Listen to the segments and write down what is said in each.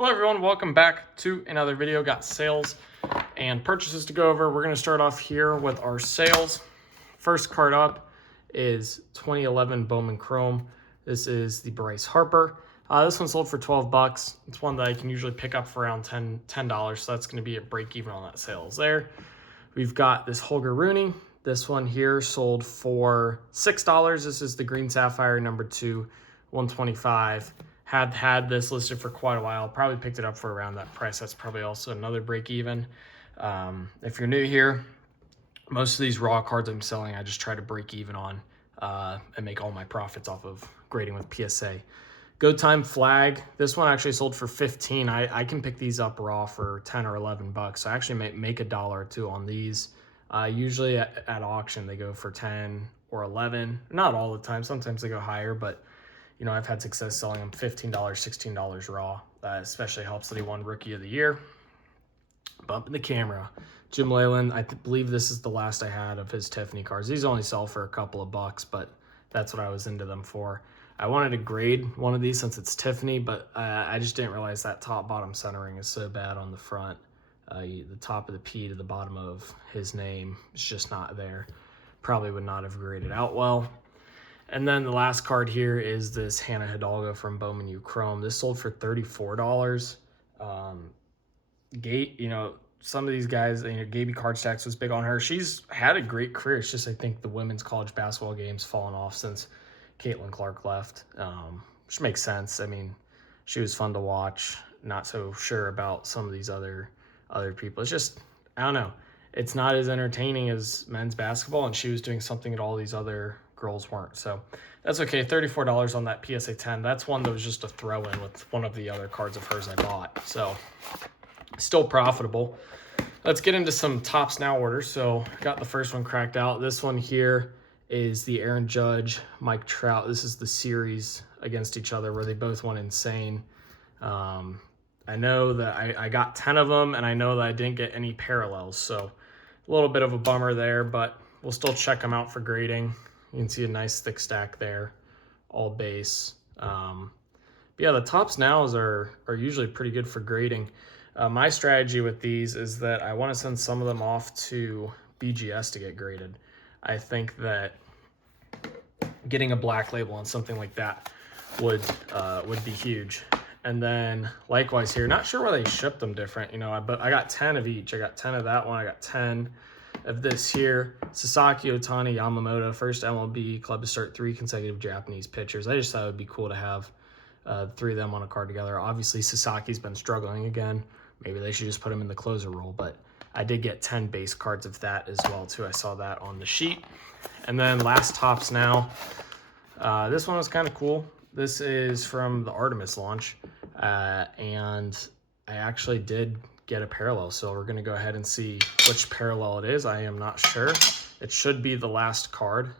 Hello everyone, welcome back to another video. Got sales and purchases to go over. We're going to start off here with our sales. First card up is 2011 Bowman Chrome. This is the Bryce Harper. This one sold for 12 bucks. It's one that I can usually pick up for around $10, so that's going to be a break even on that sales there. We've got this Holger Rooney. This one here sold for $6. This is the Green Sapphire number 2, 125. Had this listed for quite a while. Probably picked it up for around that price. That's probably also another break even. If you're new here, most of these raw cards I'm selling, I just try to break even on and make all my profits off of grading with PSA. Go Time Flag. This one actually sold for 15. I can pick these up raw for 10 or 11 bucks. So I actually make $1 or $2 on these. Usually at auction they go for 10 or 11. Not all the time. Sometimes they go higher, but you know, I've had success selling them $15, $16 raw. That especially helps that he won Rookie of the Year. Bumping the camera. Jim Leyland, I believe this is the last I had of his Tiffany cards. These only sell for a couple of bucks, but that's what I was into them for. I wanted to grade one of these since it's Tiffany, but I just didn't realize that top-bottom centering is so bad on the front. The top of the P to the bottom of his name is just not there. Probably would not have graded out well. And then the last card here is this Hannah Hidalgo from Bowman U Chrome. This sold for $34. You know, some of these guys, you know, Gaby Cardstacks was big on her. She's had a great career. It's just I think the women's college basketball game's fallen off since Caitlin Clark left, which makes sense. I mean, she was fun to watch. Not so sure about some of these other people. It's just, I don't know. It's not as entertaining as men's basketball, and she was doing something that all these other girls weren't. So that's okay. $34 on that PSA 10. That's one that was just a throw-in with one of the other cards of hers I bought. So still profitable. Let's get into some Tops Now orders. So got the first one cracked out. This one here is the Aaron Judge, Mike Trout. This is the series against each other where they both went insane. I know that I got 10 of them, and I know that I didn't get any parallels. So a little bit of a bummer there, but we'll still check them out for grading. You can see a nice thick stack there, all base. But yeah, the Tops Nows are usually pretty good for grading. My strategy with these is that I want to send some of them off to BGS to get graded. I think that getting a black label on something like that would be huge. And then likewise here, not sure why they shipped them different, you know, but I got 10 of each. I got 10 of that one. I got 10 of this here. Sasaki, Otani, Yamamoto, first MLB club to start 3 consecutive Japanese pitchers. I just thought it would be cool to have 3 of them on a card together. Obviously, Sasaki's been struggling again. Maybe they should just put him in the closer role, but I did get 10 base cards of that as well, too. I saw that on the sheet. And then last Tops Now. This one was kind of cool. This is from the Artemis launch, and I actually did get a parallel, so we're going to go ahead and see which parallel it is. I am not sure. It should be the last card,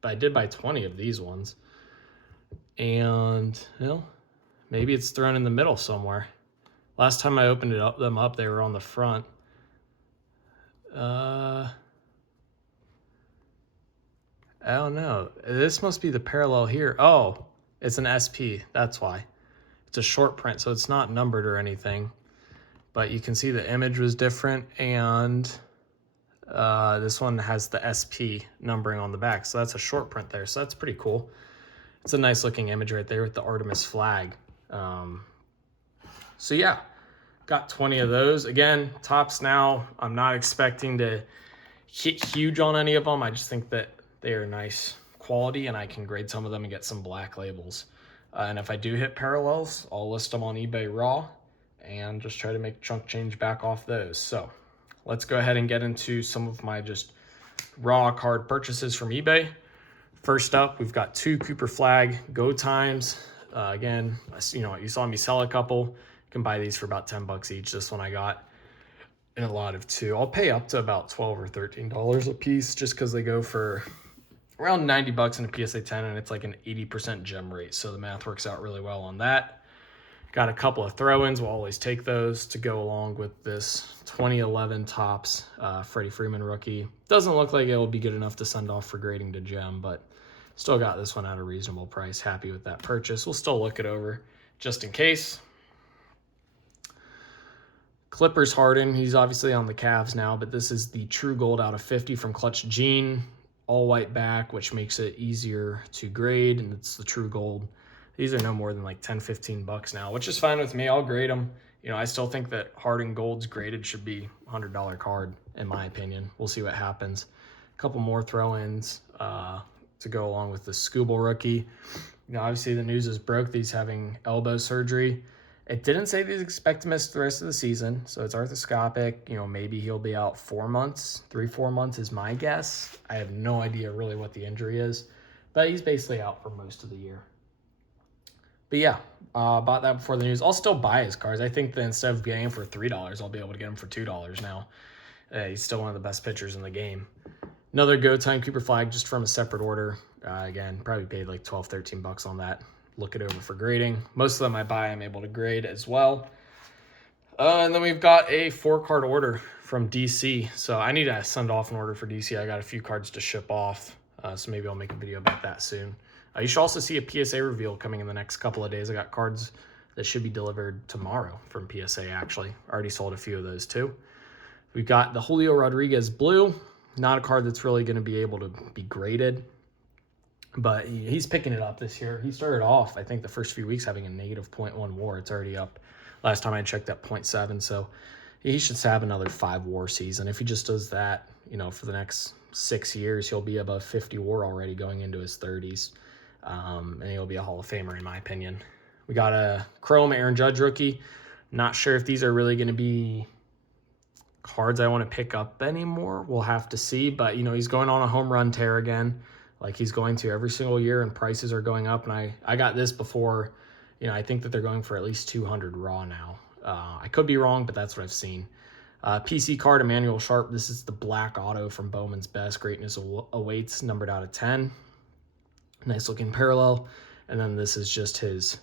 but I did buy 20 of these ones, and well, maybe it's thrown in the middle somewhere. Last time I opened them up, they were on the front. I don't know. This must be the parallel here. Oh, it's an SP. That's why. It's a short print, so it's not numbered or anything. But you can see the image was different, and this one has the SP numbering on the back. So that's a short print there. So that's pretty cool. It's a nice looking image right there with the Artemis flag. So yeah, got 20 of those. Again, Tops Now. I'm not expecting to hit huge on any of them. I just think that they are nice quality, and I can grade some of them and get some black labels. And if I do hit parallels, I'll list them on eBay raw and just try to make chunk change back off those. So let's go ahead and get into some of my just raw card purchases from eBay. First up, we've got 2 Cooper Flag Go Times. Again, you know, you saw me sell a couple. You can buy these for about 10 bucks each. This one I got in a lot of 2. I'll pay up to about $12 or $13 a piece just because they go for around 90 bucks in a PSA 10, and it's like an 80% gem rate. So the math works out really well on that. Got a couple of throw-ins. We'll always take those to go along with this 2011 Tops Freddie Freeman rookie. Doesn't look like it will be good enough to send off for grading to gem, but still got this one at a reasonable price. Happy with that purchase. We'll still look it over just in case. Clippers Harden, he's obviously on the Cavs now, but this is the True Gold out of 50 from Clutch Gene, all white back, which makes it easier to grade, and it's the True Gold. These are no more than like 10, 15 bucks now, which is fine with me. I'll grade them. You know, I still think that Harden Gold's graded should be $100 card, in my opinion. We'll see what happens. A couple more throw-ins to go along with the Scooble rookie. You know, obviously the news is broke. He's having elbow surgery. It didn't say that he's expect to miss the rest of the season, so it's arthroscopic. You know, maybe he'll be out 4 months. 3-4 months is my guess. I have no idea really what the injury is, but he's basically out for most of the year. But yeah, bought that before the news. I'll still buy his cards. I think that instead of getting him for $3, I'll be able to get him for $2 now. He's still one of the best pitchers in the game. Another Go Time Cooper Flag just from a separate order. Again, probably paid like 12, 13 bucks on that. Look it over for grading. Most of them I buy, I'm able to grade as well. And then we've got a 4-card order from DC. So I need to send off an order for DC. I got a few cards to ship off. So maybe I'll make a video about that soon. You should also see a PSA reveal coming in the next couple of days. I got cards that should be delivered tomorrow from PSA, actually. Already sold a few of those too. We've got the Julio Rodriguez Blue. Not a card that's really going to be able to be graded, but he's picking it up this year. He started off, I think, the first few weeks having a negative 0.1 WAR. It's already up. Last time I checked at 0.7, so he should have another 5 WAR season. If he just does that, you know, for the next 6 years, he'll be above 50 WAR already going into his 30s. And he'll be a Hall of Famer, in my opinion. We got a Chrome Aaron Judge rookie. Not sure if these are really going to be cards I want to pick up anymore. We'll have to see. But, you know, he's going on a home run tear again, like he's going to every single year, and prices are going up. And I got this before. You know, I think that they're going for at least 200 raw now. I could be wrong, but that's what I've seen. PC card, Emmanuel Sharp. This is the black auto from Bowman's Best. Greatness Awaits, numbered out of 10. Nice looking parallel, and then this is just his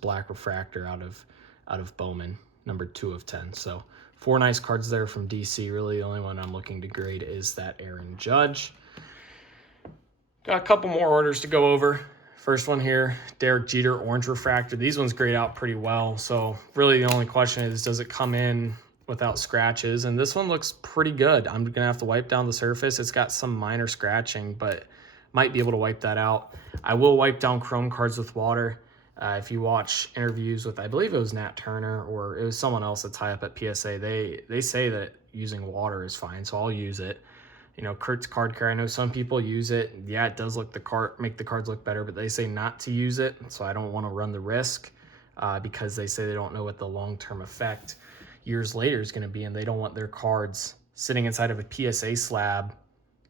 black refractor out of Bowman, numbered 2 of 10. So 4 nice cards there from DC. Really, the only one I'm looking to grade is that Aaron Judge. Got a couple more orders to go over. First one here, Derek Jeter orange refractor. These ones grade out pretty well. So really, the only question is, does it come in without scratches? And this one looks pretty good. I'm gonna have to wipe down the surface. It's got some minor scratching, but might be able to wipe that out. I will wipe down Chrome cards with water. If you watch interviews with, I believe it was Nat Turner or it was someone else that's high up at PSA, they say that using water is fine, so I'll use it. You know, Kurt's Card Care, I know some people use it. Yeah, it does make the cards look better, but they say not to use it, so I don't want to run the risk because they say they don't know what the long-term effect years later is going to be, and they don't want their cards sitting inside of a PSA slab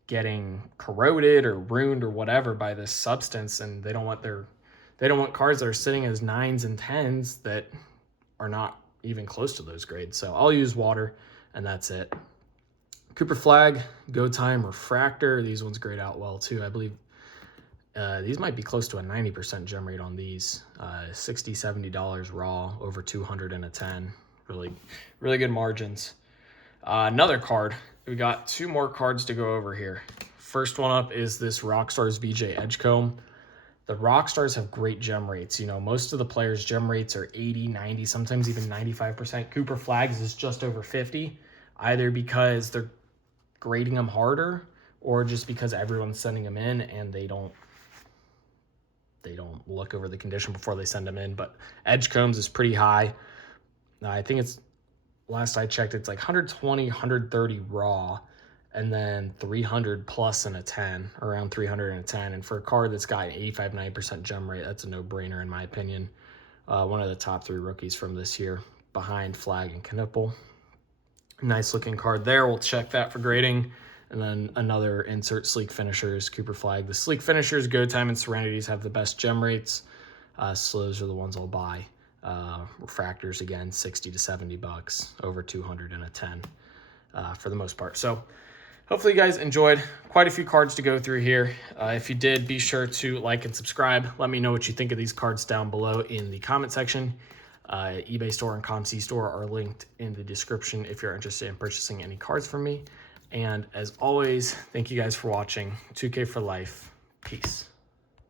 getting corroded or ruined or whatever by this substance, and they don't want cards that are sitting as 9s and 10s that are not even close to those grades. So I'll use water, and that's it. Cooper Flag, Go Time Refractor. These ones grade out well too. I believe these might be close to a 90% gem rate on these. $60, $70 raw, over 200 in a 10. Really, really good margins. Another card. We got 2 more cards to go over here. First one up is this Rockstars VJ Edgecomb. The Rockstars have great gem rates. You know, most of the players' gem rates are 80, 90, sometimes even 95%. Cooper Flags is just over 50, either because they're grading them harder or just because everyone's sending them in and they don't look over the condition before they send them in. But Edgecombs is pretty high. I think it's, last I checked, it's like 120, 130 raw, and then 300 plus in a 10, around 300 in a 10. And for a card that's got an 85, 90% gem rate, that's a no-brainer in my opinion. One of the top 3 rookies from this year, behind Flag and Knipple. Nice looking card there. We'll check that for grading. And then another insert Sleek Finishers, Cooper Flag. The Sleek Finishers, Go Time, and Serenities have the best gem rates. So those are the ones I'll buy. Refractors, again, 60 to 70 bucks, over 200 in a 10 for the most part. So hopefully you guys enjoyed. Quite a few cards to go through here. If you did, be sure to like and subscribe. Let me know what you think of these cards down below in the comment section. eBay store and ComC store are linked in the description if you're interested in purchasing any cards from me. And as always, thank you guys for watching. 2K for life. Peace.